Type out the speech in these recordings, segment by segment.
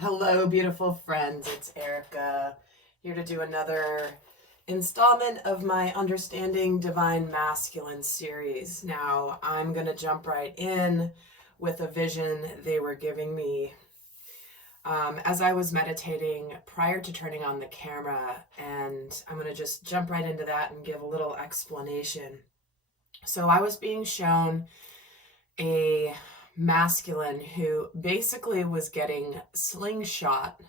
Hello, beautiful friends. It's Erica here to do another installment of my Understanding Divine Masculine series. Now, I'm going to jump right in with a vision they were giving me as I was meditating prior to turning on the camera, and I'm going to just jump right into that and give a little explanation. So, I was being shown a masculine who basically was getting slingshot.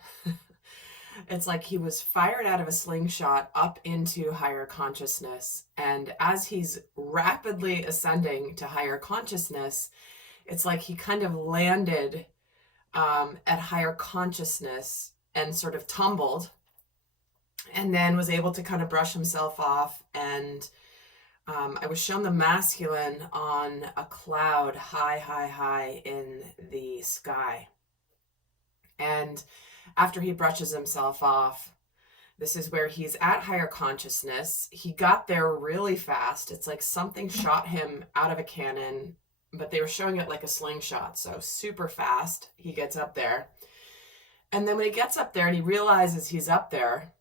It's like he was fired out of a slingshot up into higher consciousness. And as he's rapidly ascending to higher consciousness, it's like he kind of landed at higher consciousness and sort of tumbled, and then was able to kind of brush himself off. And I was shown the masculine on a cloud high in the sky. And after he brushes himself off, this is where he's at higher consciousness. He got there really fast. It's like something shot him out of a cannon, but they were showing it like a slingshot. So super fast, he gets up there. And then when he gets up there and he realizes he's up there,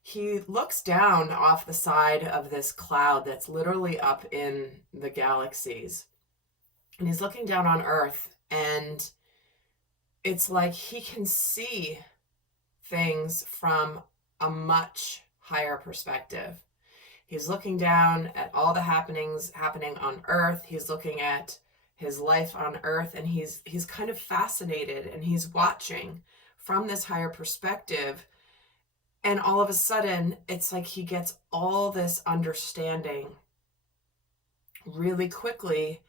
he looks down off the side of this cloud that's literally up in the galaxies. And he's looking down on Earth, and it's like he can see things from a much higher perspective. He's looking down at all the happenings happening on Earth. He's looking at his life on Earth, and he's kind of fascinated, and he's watching from this higher perspective. And all of a sudden, it's like he gets all this understanding really quickly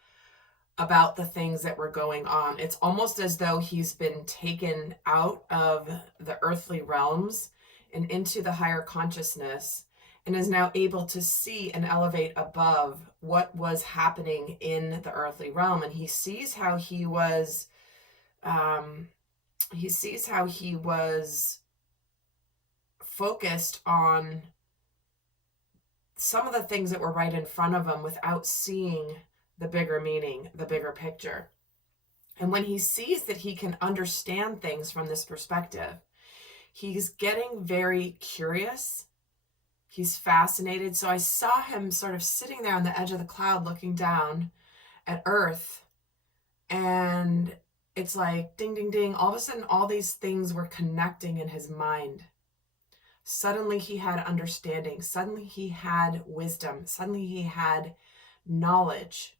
about the things that were going on. It's almost as though he's been taken out of the earthly realms and into the higher consciousness, and is now able to see and elevate above what was happening in the earthly realm. And he sees how he was focused on some of the things that were right in front of him without seeing the bigger meaning, the bigger picture. And when he sees that he can understand things from this perspective, he's getting very curious. He's fascinated. So I saw him sort of sitting there on the edge of the cloud looking down at Earth. And it's like ding, ding, ding. All of a sudden, all these things were connecting in his mind. Suddenly he had understanding. Suddenly he had wisdom. Suddenly he had knowledge.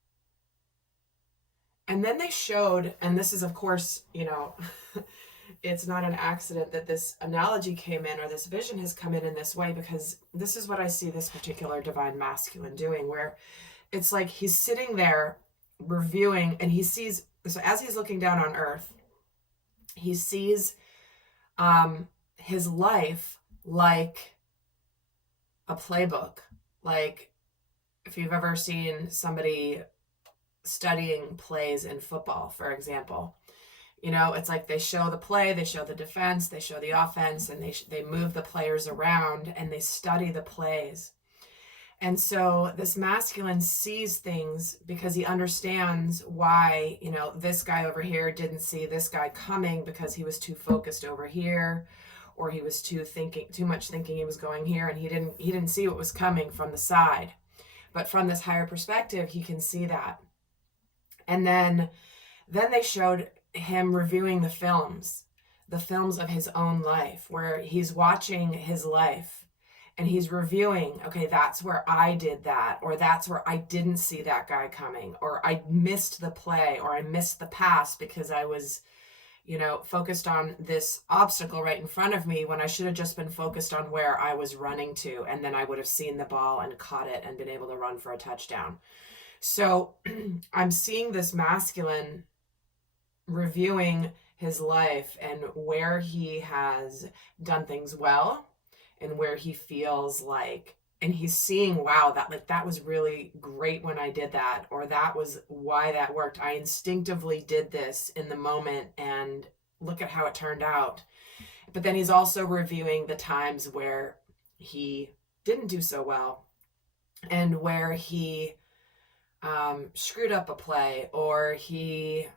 And then they showed, and this is, of course, it's not an accident that this analogy came in, or this vision has come in this way, because this is what I see this particular divine masculine doing, where it's like he's sitting there reviewing, and he sees, so as he's looking down on Earth, he sees his life like a playbook. Like if you've ever seen somebody studying plays in football, for example, it's like they show the play, they show the defense, they show the offense, and they move the players around, and they study the plays. And so this masculine sees things because he understands why, this guy over here didn't see this guy coming because he was too focused over here, or he was too much thinking he was going here, and he didn't see what was coming from the side. But from this higher perspective, he can see that. And then they showed him reviewing the films of his own life, where he's watching his life and he's reviewing, okay, that's where I did that, or that's where I didn't see that guy coming, or I missed the play, or I missed the pass because I was, focused on this obstacle right in front of me when I should have just been focused on where I was running to, and then I would have seen the ball and caught it and been able to run for a touchdown. So I'm seeing this masculine reviewing his life and where he has done things well and where he feels like, and he's seeing, wow, that was really great when I did that, or that was why that worked. I instinctively did this in the moment, and look at how it turned out. But then he's also reviewing the times where he didn't do so well, and where he screwed up a play, or he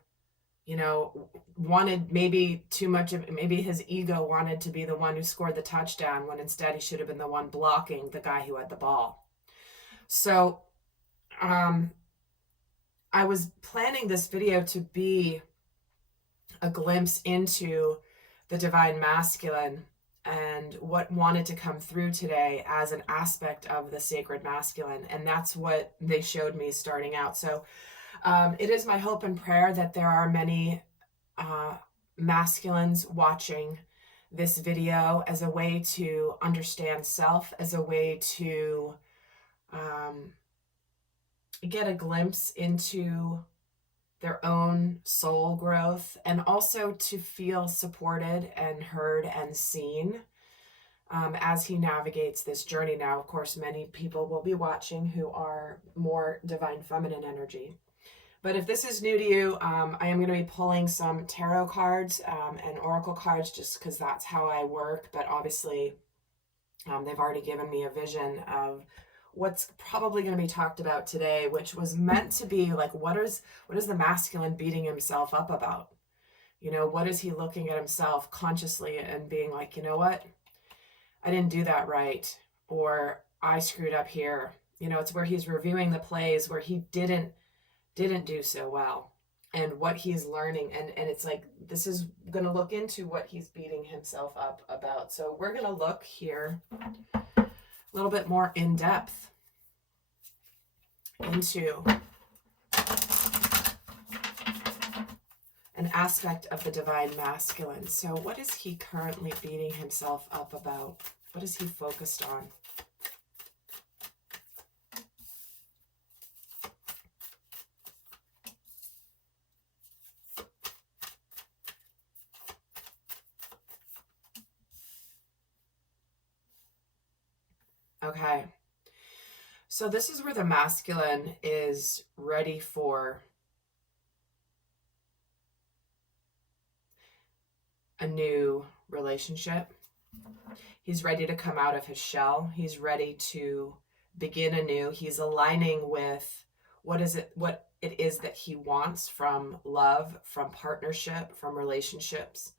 you know, wanted maybe too much of, maybe his ego wanted to be the one who scored the touchdown when instead he should have been the one blocking the guy who had the ball. So I was planning this video to be a glimpse into the divine masculine and what wanted to come through today as an aspect of the sacred masculine. And that's what they showed me starting out. So it is my hope and prayer that there are many masculines watching this video as a way to understand self, as a way to get a glimpse into their own soul growth, and also to feel supported and heard and seen as he navigates this journey. Now, of course, many people will be watching who are more divine feminine energy. But if this is new to you, I am going to be pulling some tarot cards and oracle cards just because that's how I work. But obviously, they've already given me a vision of what's probably going to be talked about today, which was meant to be like, what is the masculine beating himself up about? You know, what is he looking at himself consciously and being like, you know what? I didn't do that right, or I screwed up here. You know, it's where he's reviewing the plays where he didn't do so well and what he's learning. And it's like, this is going to look into what he's beating himself up about. So we're going to look here a little bit more in depth into an aspect of the divine masculine. So what is he currently beating himself up about? What is he focused on? Okay. So this is where the masculine is ready for a new relationship. He's ready to come out of his shell. He's ready to begin anew. He's aligning with what it is that he wants from love, from partnership, from relationships.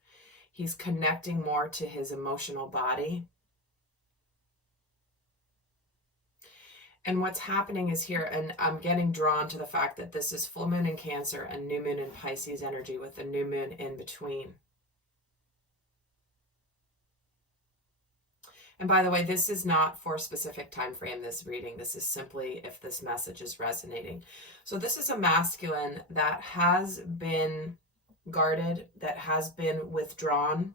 He's connecting more to his emotional body. And what's happening is here, and I'm getting drawn to the fact that this is full moon in Cancer and new moon in Pisces energy with the new moon in between. And by the way, this is not for a specific time frame, this reading. This is simply if this message is resonating. So this is a masculine that has been guarded, that has been withdrawn,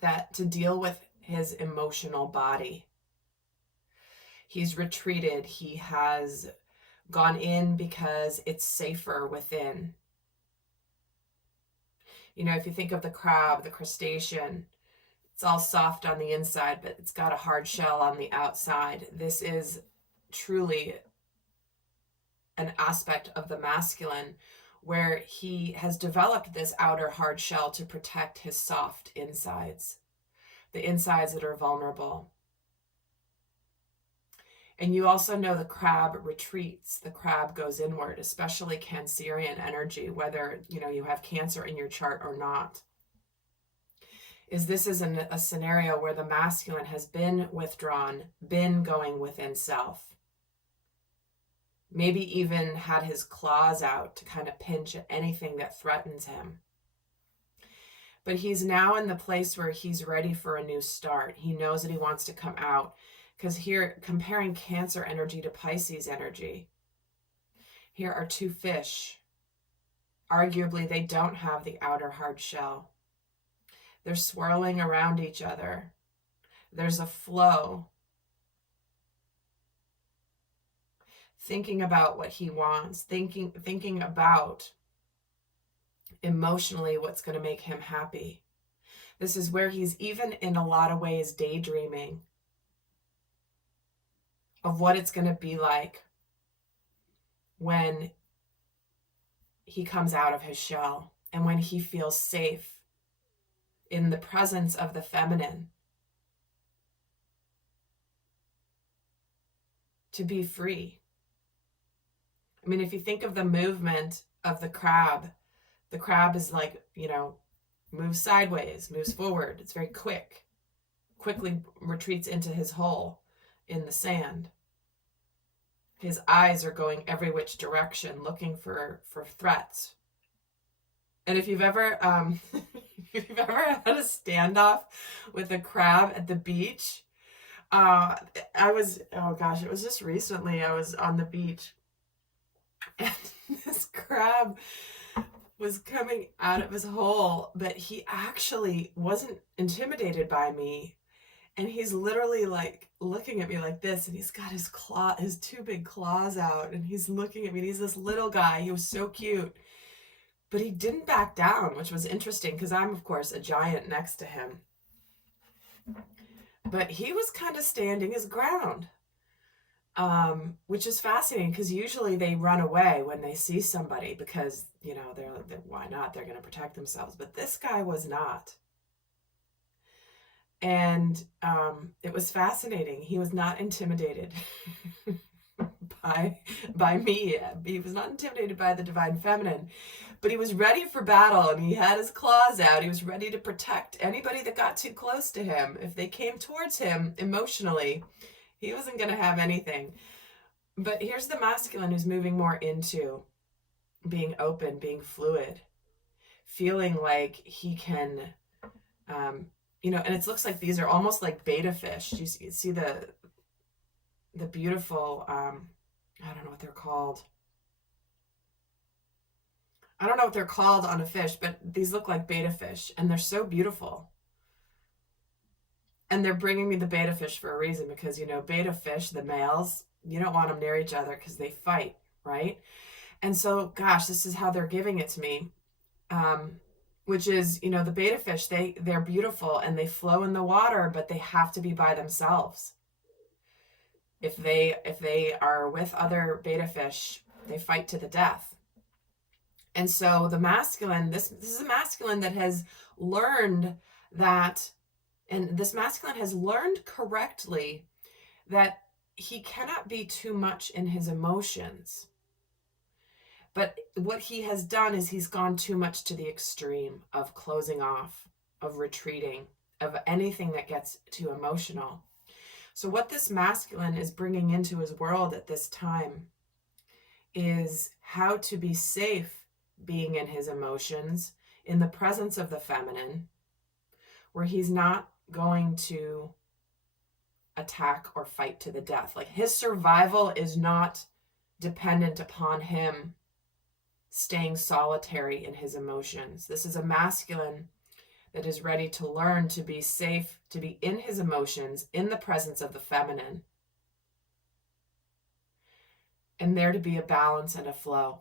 that to deal with his emotional body. He's retreated. He has gone in because it's safer within. You know, if you think of the crab, the crustacean, it's all soft on the inside, but it's got a hard shell on the outside. This is truly an aspect of the masculine where he has developed this outer hard shell to protect his soft insides, the insides that are vulnerable. And you also know the crab retreats, the crab goes inward, especially Cancerian energy, whether you have Cancer in your chart or not. This is a scenario where the masculine has been withdrawn, been going within self. Maybe even had his claws out to kind of pinch at anything that threatens him. But he's now in the place where he's ready for a new start. He knows that he wants to come out. Because here, comparing Cancer energy to Pisces energy, here are two fish. Arguably, they don't have the outer hard shell. They're swirling around each other. There's a flow. Thinking about what he wants, thinking about emotionally what's going to make him happy. This is where he's even in a lot of ways daydreaming of what it's going to be like when he comes out of his shell and when he feels safe in the presence of the feminine, to be free. I mean, if you think of the movement of the crab, The crab is like, moves sideways, moves forward. It's very quick, quickly retreats into his hole in the sand. His eyes are going every which direction, looking for threats. And if you've ever if you've ever had a standoff with a crab at the beach, it was just recently I was on the beach and this crab was coming out of his hole, but he actually wasn't intimidated by me. And he's literally like looking at me like this, and he's got his two big claws out, and he's looking at me, and he's this little guy. He was so cute. But he didn't back down, which was interesting because I'm, of course, a giant next to him. But he was kind of standing his ground, which is fascinating because usually they run away when they see somebody because, they're why not? They're going to protect themselves. But this guy was not. And it was fascinating. He was not intimidated by me. He was not intimidated by the divine feminine. But he was ready for battle, and he had his claws out. He was ready to protect anybody that got too close to him. If they came towards him emotionally, he wasn't going to have anything. But here's the masculine who's moving more into being open, being fluid, feeling like he can, and it looks like these are almost like beta fish. You see the beautiful, I don't know what they're called. I don't know what they're called on a fish, but these look like beta fish, and they're so beautiful. And they're bringing me the beta fish for a reason because, beta fish, the males, you don't want them near each other because they fight, right? And so, gosh, this is how they're giving it to me, which is, the beta fish, they're beautiful and they flow in the water, but they have to be by themselves. If they are with other beta fish, they fight to the death. And so the masculine, this is a masculine that has learned that, and this masculine has learned correctly that he cannot be too much in his emotions. But what he has done is he's gone too much to the extreme of closing off, of retreating, of anything that gets too emotional. So what this masculine is bringing into his world at this time is how to be safe being in his emotions in the presence of the feminine, where he's not going to attack or fight to the death. Like his survival is not dependent upon him staying solitary in his emotions. This is a masculine that is ready to learn to be safe, to be in his emotions in the presence of the feminine, and there to be a balance and a flow.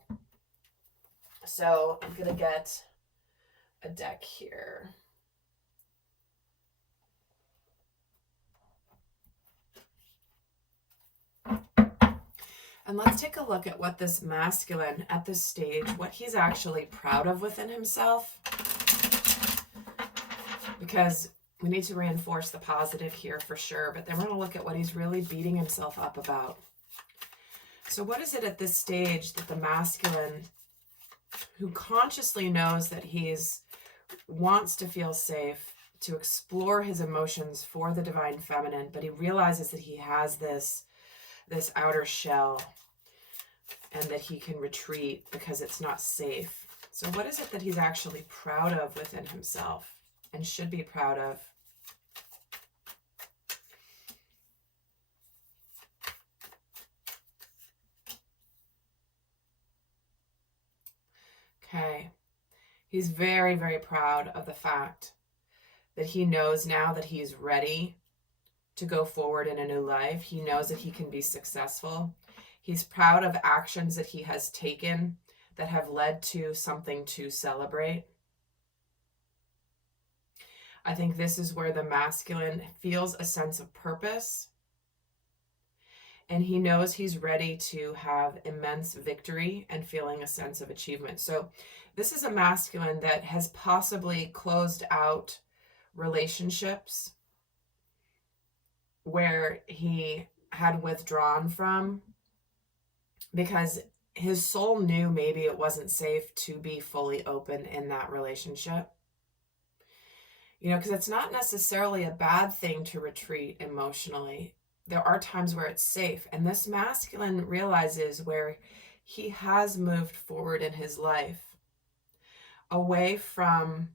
So I'm going to get a deck here. And let's take a look at what this masculine at this stage, what he's actually proud of within himself. Because we need to reinforce the positive here for sure, but then we're going to look at what he's really beating himself up about. So what is it at this stage that the masculine, who consciously knows that wants to feel safe, to explore his emotions for the divine feminine, but he realizes that he has this outer shell and that he can retreat because it's not safe. So what is it that he's actually proud of within himself and should be proud of? Okay. He's very, very proud of the fact that he knows now that he's ready to go forward in a new life. He knows that he can be successful. He's proud of actions that he has taken that have led to something to celebrate. I think this is where the masculine feels a sense of purpose, and he knows he's ready to have immense victory and feeling a sense of achievement. So this is a masculine that has possibly closed out relationships where he had withdrawn from because his soul knew maybe it wasn't safe to be fully open in that relationship. You know, because it's not necessarily a bad thing to retreat emotionally. There are times where it's safe. And this masculine realizes where he has moved forward in his life away from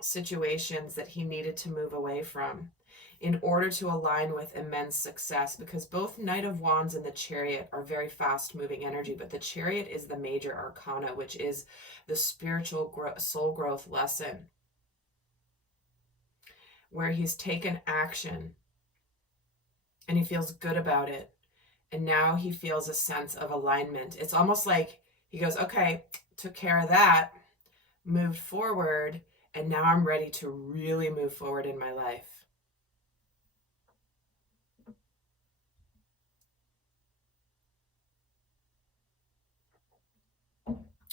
situations that he needed to move away from in order to align with immense success, because both Knight of Wands and the Chariot are very fast moving energy, but the Chariot is the major arcana, which is the spiritual soul growth lesson, where he's taken action and he feels good about it. And now he feels a sense of alignment. It's almost like he goes, okay, took care of that, moved forward, and now I'm ready to really move forward in my life.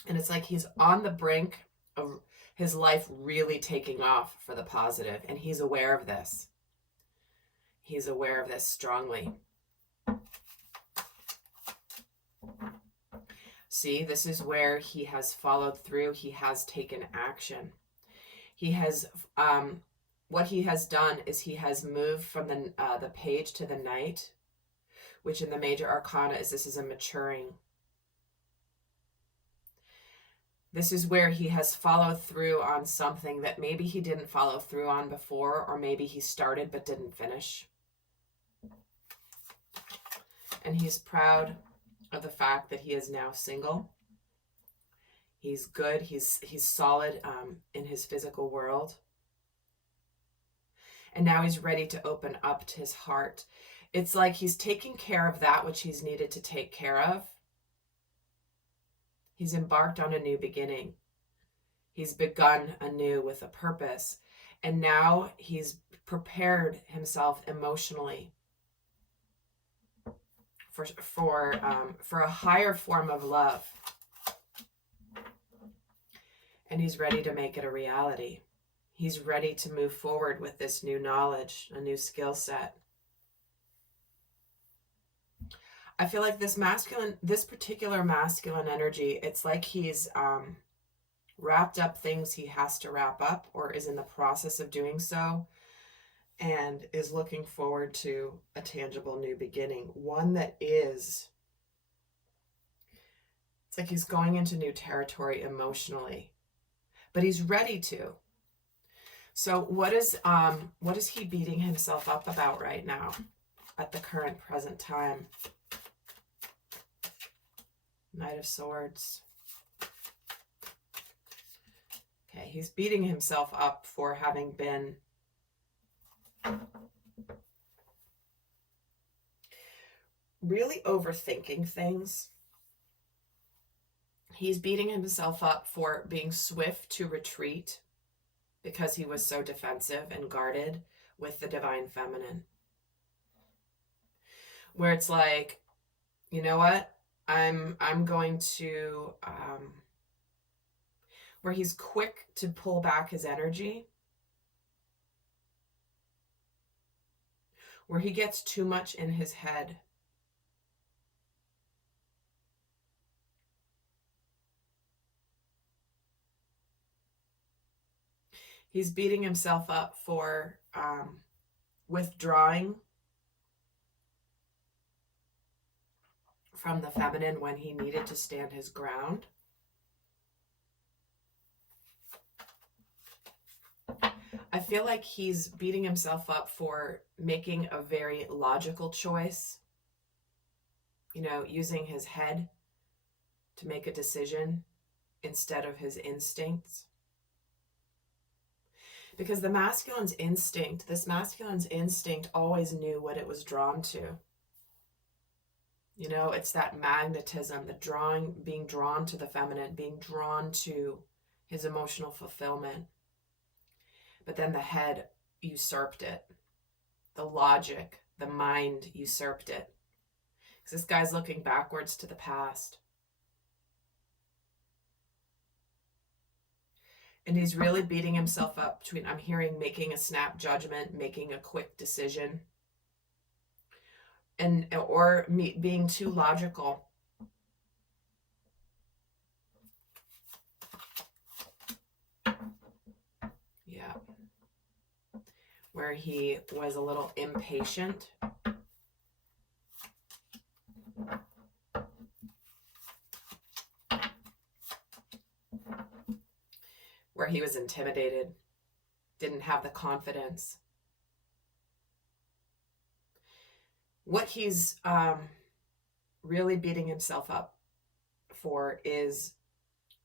And it's like he's on the brink of his life really taking off for the positive, and he's aware of this. He's aware of this strongly. See, this is where he has followed through. He has taken action. He has, what he has done is he has moved from the page to the Knight, which in the major arcana is, this is a maturing. This is where he has followed through on something that maybe he didn't follow through on before, or maybe he started but didn't finish. And he's proud of the fact that he is now single. He's good. He's solid in his physical world. And now he's ready to open up to his heart. It's like he's taking care of that which he's needed to take care of. He's embarked on a new beginning. He's begun anew with a purpose. And now he's prepared himself emotionally for a higher form of love. And he's ready to make it a reality. He's ready to move forward with this new knowledge, a new skill set. I feel like this particular masculine energy, it's like he's wrapped up things he has to wrap up, or is in the process of doing so, and is looking forward to a tangible new beginning. One that is, it's like he's going into new territory emotionally, but he's ready to. So what is he beating himself up about right now at the current present time? Knight of Swords. Okay, he's beating himself up for having been really overthinking things. He's beating himself up for being swift to retreat because he was so defensive and guarded with the divine feminine. Where it's like, you know what? I'm going to, where he's quick to pull back his energy, where he gets too much in his head. He's beating himself up for withdrawing from the feminine when he needed to stand his ground. I feel like he's beating himself up for making a very logical choice, you know, using his head to make a decision instead of his instincts. Because the masculine's instinct, this masculine's instinct always knew what it was drawn to. You know, it's that magnetism, being drawn to the feminine, being drawn to his emotional fulfillment. But then the head usurped it. The logic, the mind usurped it. Because this guy's looking backwards to the past. And he's really beating himself up between, I'm hearing, making a snap judgment, making a quick decision, or being too logical. where he was a little impatient. Where he was intimidated, didn't have the confidence. What he's really beating himself up for is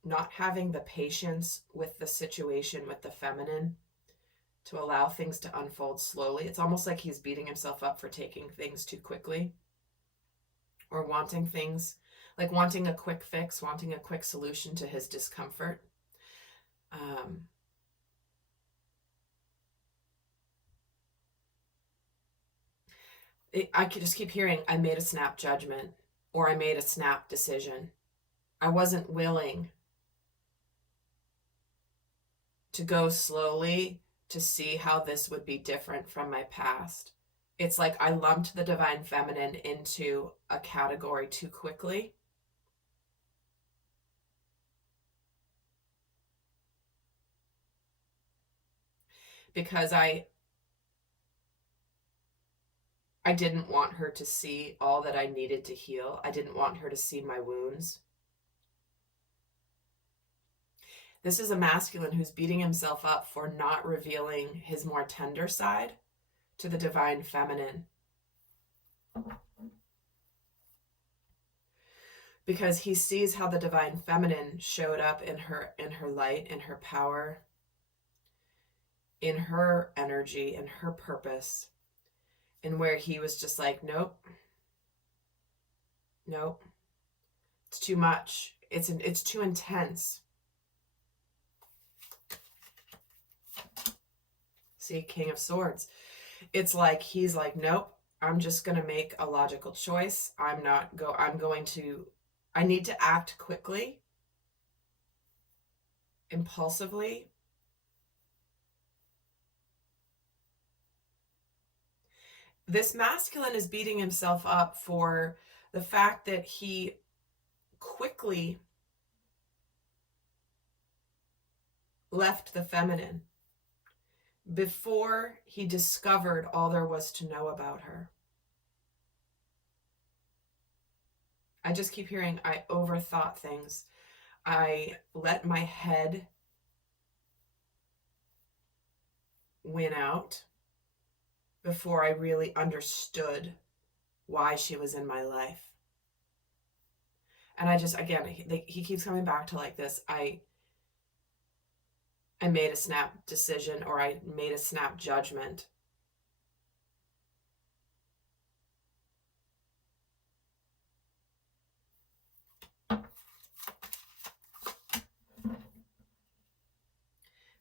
not having the patience with the situation with the feminine to allow things to unfold slowly. It's almost like he's beating himself up for taking things too quickly, or wanting things, like wanting a quick fix, wanting a quick solution to his discomfort. I could just keep hearing, I made a snap judgment, or I made a snap decision. I wasn't willing to go slowly to see how this would be different from my past. It's like I lumped the divine feminine into a category too quickly. Because I didn't want her to see all that I needed to heal. I didn't want her to see my wounds. This is a masculine who's beating himself up for not revealing his more tender side to the divine feminine. Because he sees how the divine feminine showed up in her light, in her power, in her energy, in her purpose, and where he was just like, nope, it's too much. It's too intense. See, King of Swords. It's like he's like, nope, I'm just going to make a logical choice. I need to act quickly, impulsively. This masculine is beating himself up for the fact that he quickly left the feminine before he discovered all there was to know about her. I just keep hearing, I overthought things. I let my head win out before I really understood why she was in my life. And I just, again, he keeps coming back to like this, I made a snap decision, or I made a snap judgment.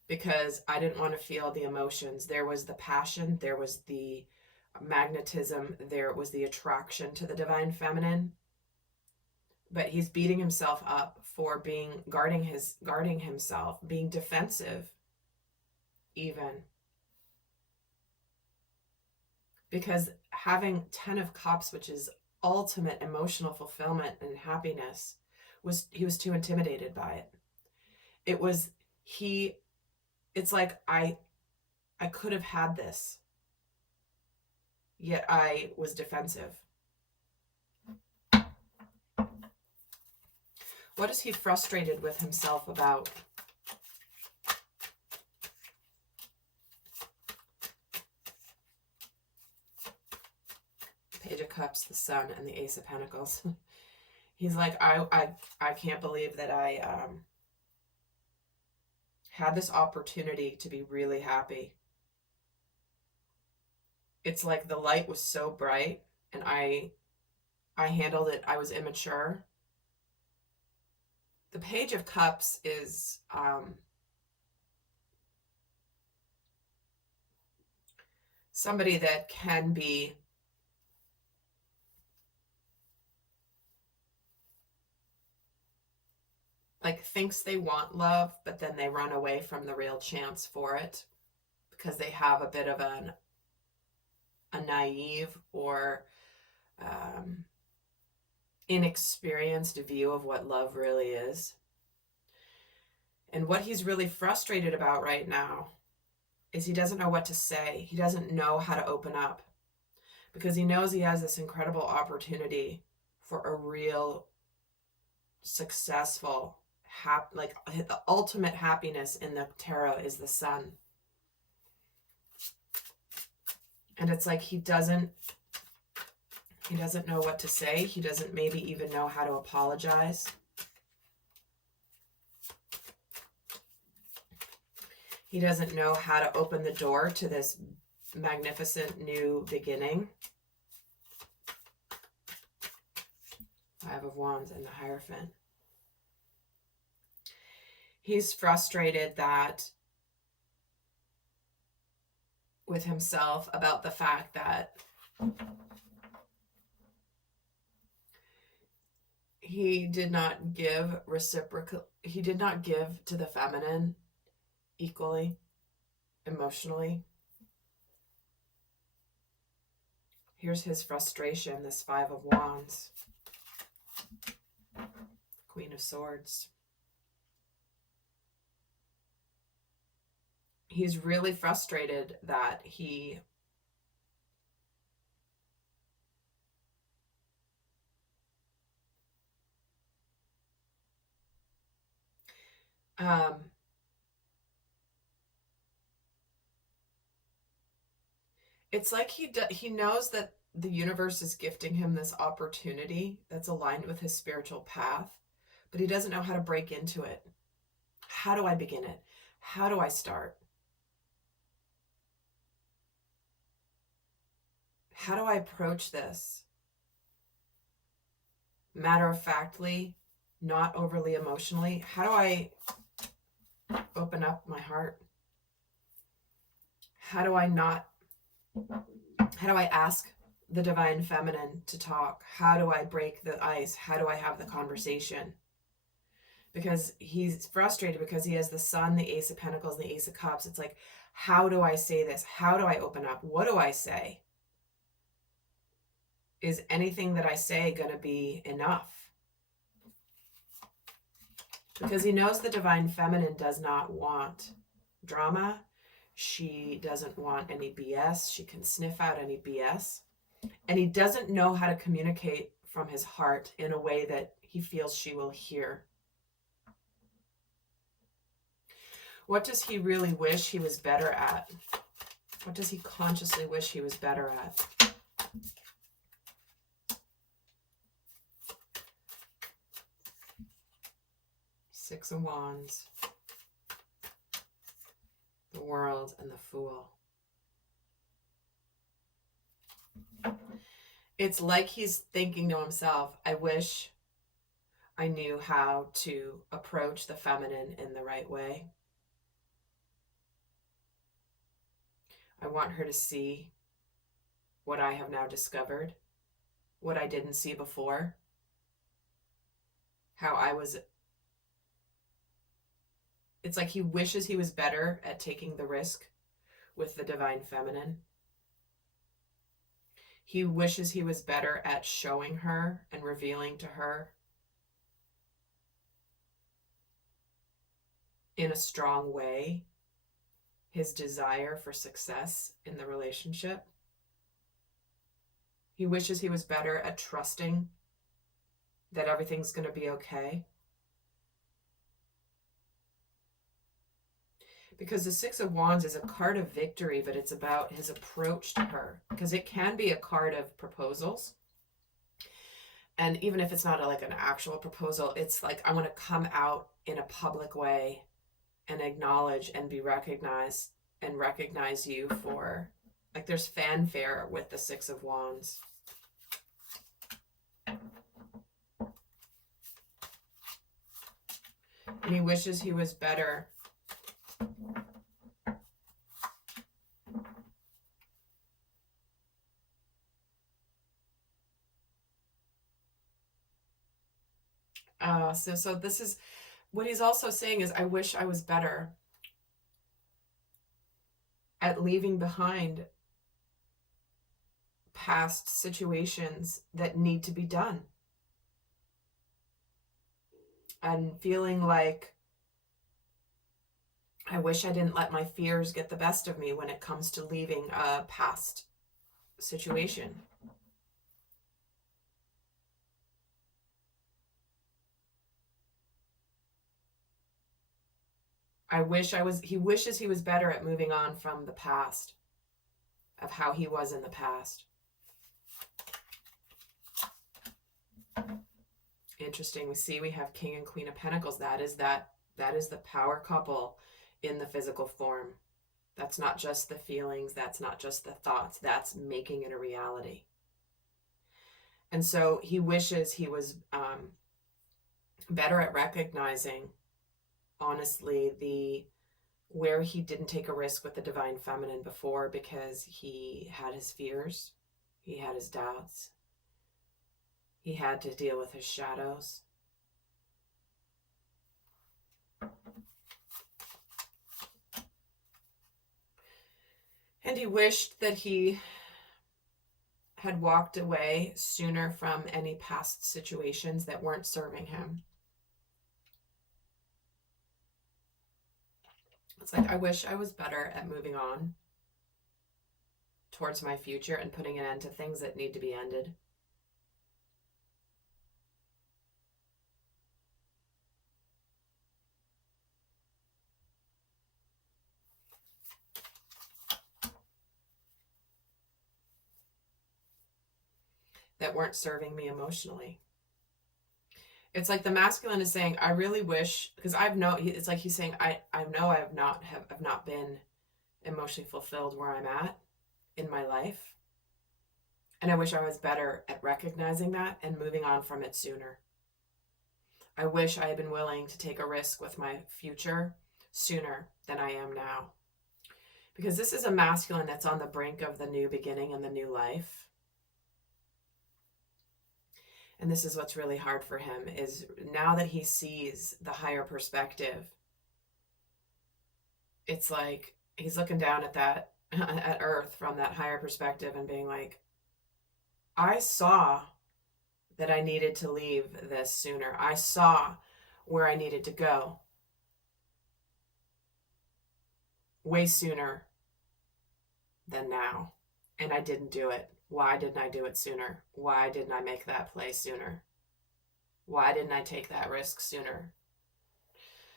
Because I didn't want to feel the emotions. There was the passion, there was the magnetism, there was the attraction to the divine feminine. But he's beating himself up for guarding himself, being defensive even. Because having 10 of Cups, which is ultimate emotional fulfillment and happiness, he was too intimidated by it. It's like I could have had this, yet I was defensive. What is he frustrated with himself about? Page of Cups, the Sun, and the Ace of Pentacles. He's like, I can't believe that I had this opportunity to be really happy. It's like the light was so bright and I handled it. I was immature. The Page of Cups is somebody that can be like thinks they want love, but then they run away from the real chance for it because they have a bit of a naive or inexperienced view of what love really is. And what he's really frustrated about right now is he doesn't know what to say. He doesn't know how to open up because he knows he has this incredible opportunity for a real successful, like the ultimate happiness in the tarot is the Sun. And it's like he doesn't know what to say. He doesn't maybe even know how to apologize. He doesn't know how to open the door to this magnificent new beginning. 5 of Wands and the Hierophant. He's frustrated that with himself about the fact that he did not give he did not give to the feminine equally, emotionally. Here's his frustration, this 5 of Wands. Queen of Swords. He's really frustrated that he it's like he knows that the universe is gifting him this opportunity that's aligned with his spiritual path, but he doesn't know how to break into it. How do I begin it? How do I start? How do I approach this? Matter-of-factly, not overly emotionally. How do I open up my heart? How do I ask the divine feminine to talk? How do I break the ice? How do I have the conversation? Because he's frustrated because he has the Sun, the Ace of Pentacles, and the Ace of Cups. It's like, how do I say this? How do I open up? What do I say? Is anything that I say going to be enough? Because he knows the divine feminine does not want drama. She doesn't want any BS. She can sniff out any BS. And he doesn't know how to communicate from his heart in a way that he feels she will hear. What does he really wish he was better at? What does he consciously wish he was better at? Six of Wands, the World, and the Fool. It's like he's thinking to himself, I wish I knew how to approach the feminine in the right way. I want her to see what I have now discovered, what I didn't see before, how I was. It's like he wishes he was better at taking the risk with the divine feminine. He wishes he was better at showing her and revealing to her in a strong way his desire for success in the relationship. He wishes he was better at trusting that everything's going to be okay. Because the Six of Wands is a card of victory, but it's about his approach to her. Because it can be a card of proposals. And even if it's not like an actual proposal, it's like, I want to come out in a public way and acknowledge and be recognized and recognize you for, like, there's fanfare with the Six of Wands. And he wishes he was better So this is what he's also saying is, I wish I was better at leaving behind past situations that need to be done. And feeling like I wish I didn't let my fears get the best of me when it comes to leaving a past situation. He wishes he was better at moving on from the past, of how he was in the past. Interesting. We have King and Queen of Pentacles. That is the power couple in the physical form. That's not just the feelings, that's not just the thoughts, that's making it a reality. And so he wishes he was better at recognizing, honestly, where he didn't take a risk with the divine feminine before, because he had his fears, he had his doubts, he had to deal with his shadows. And he wished that he had walked away sooner from any past situations that weren't serving him. It's like, I wish I was better at moving on towards my future and putting an end to things that need to be ended. That weren't serving me emotionally. It's like the masculine is saying, I really wish, because it's like he's saying, I know I've not been emotionally fulfilled where I'm at in my life. And I wish I was better at recognizing that and moving on from it sooner. I wish I had been willing to take a risk with my future sooner than I am now. Because this is a masculine that's on the brink of the new beginning and the new life. And this is what's really hard for him, is now that he sees the higher perspective, it's like he's looking down at Earth from that higher perspective and being like, I saw that I needed to leave this sooner. I saw where I needed to go way sooner than now. And I didn't do it. Why didn't I do it sooner? Why didn't I make that play sooner? Why didn't I take that risk sooner?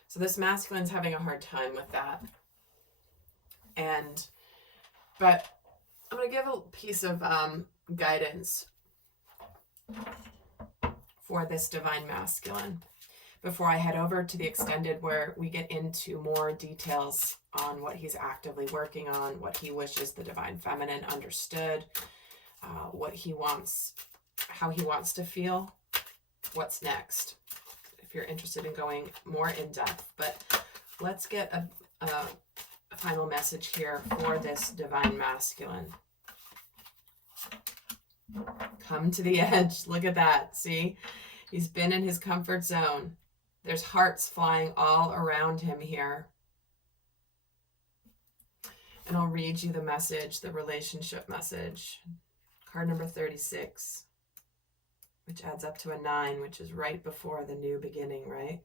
So this masculine's having a hard time with that. But I'm going to give a piece of guidance for this divine masculine before I head over to the extended, where we get into more details on what he's actively working on, what he wishes the divine feminine understood, what he wants, how he wants to feel, what's next, if you're interested in going more in depth. But let's get a final message here for this divine masculine. Come to the edge. Look at that. See, he's been in his comfort zone. There's hearts flying all around him here. And I'll read you the message, the relationship message. Card number 36, which adds up to a 9, which is right before the new beginning, right?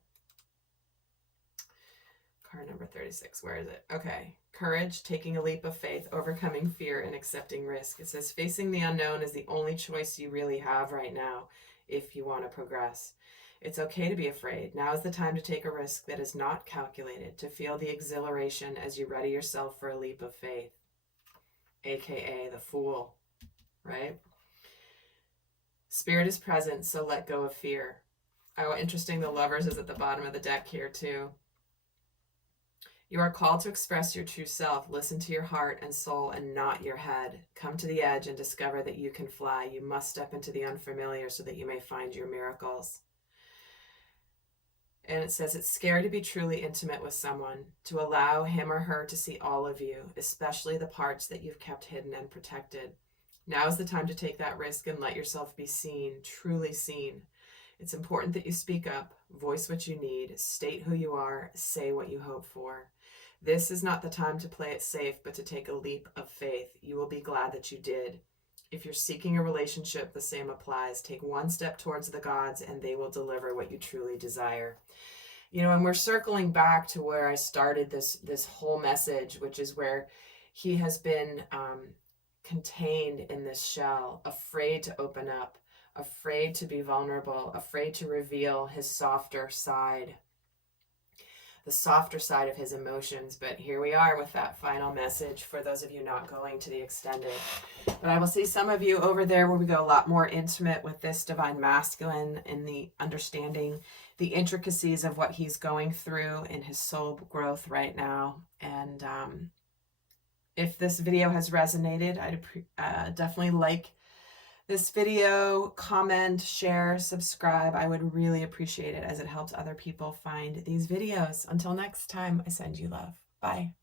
Card number 36, where is it? Okay. Courage, taking a leap of faith, overcoming fear, and accepting risk. It says, facing the unknown is the only choice you really have right now if you want to progress. It's okay to be afraid. Now is the time to take a risk that is not calculated, to feel the exhilaration as you ready yourself for a leap of faith, aka the Fool, right? Spirit is present, so let go of fear. Oh, interesting, the Lovers is at the bottom of the deck here too. You are called to express your true self. Listen to your heart and soul and not your head. Come to the edge and discover that you can fly. You must step into the unfamiliar so that you may find your miracles. And it says it's scary to be truly intimate with someone, to allow him or her to see all of you, especially the parts that you've kept hidden and protected. Now is the time to take that risk and let yourself be seen, truly seen. It's important that you speak up, voice what you need, state who you are, say what you hope for. This is not the time to play it safe, but to take a leap of faith. You will be glad that you did. If you're seeking a relationship, the same applies. Take one step towards the gods and they will deliver what you truly desire. You know, and we're circling back to where I started this whole message, which is where he has been contained in this shell, afraid to open up, afraid to be vulnerable, afraid to reveal his softer side, the softer side of his emotions. But here we are with that final message for those of you not going to the extended. But I will see some of you over there where we go a lot more intimate with this divine masculine in the understanding the intricacies of what he's going through in his soul growth right now. And if this video has resonated, I'd definitely like this video, comment, share, subscribe. I would really appreciate it as it helps other people find these videos. Until next time, I send you love. Bye.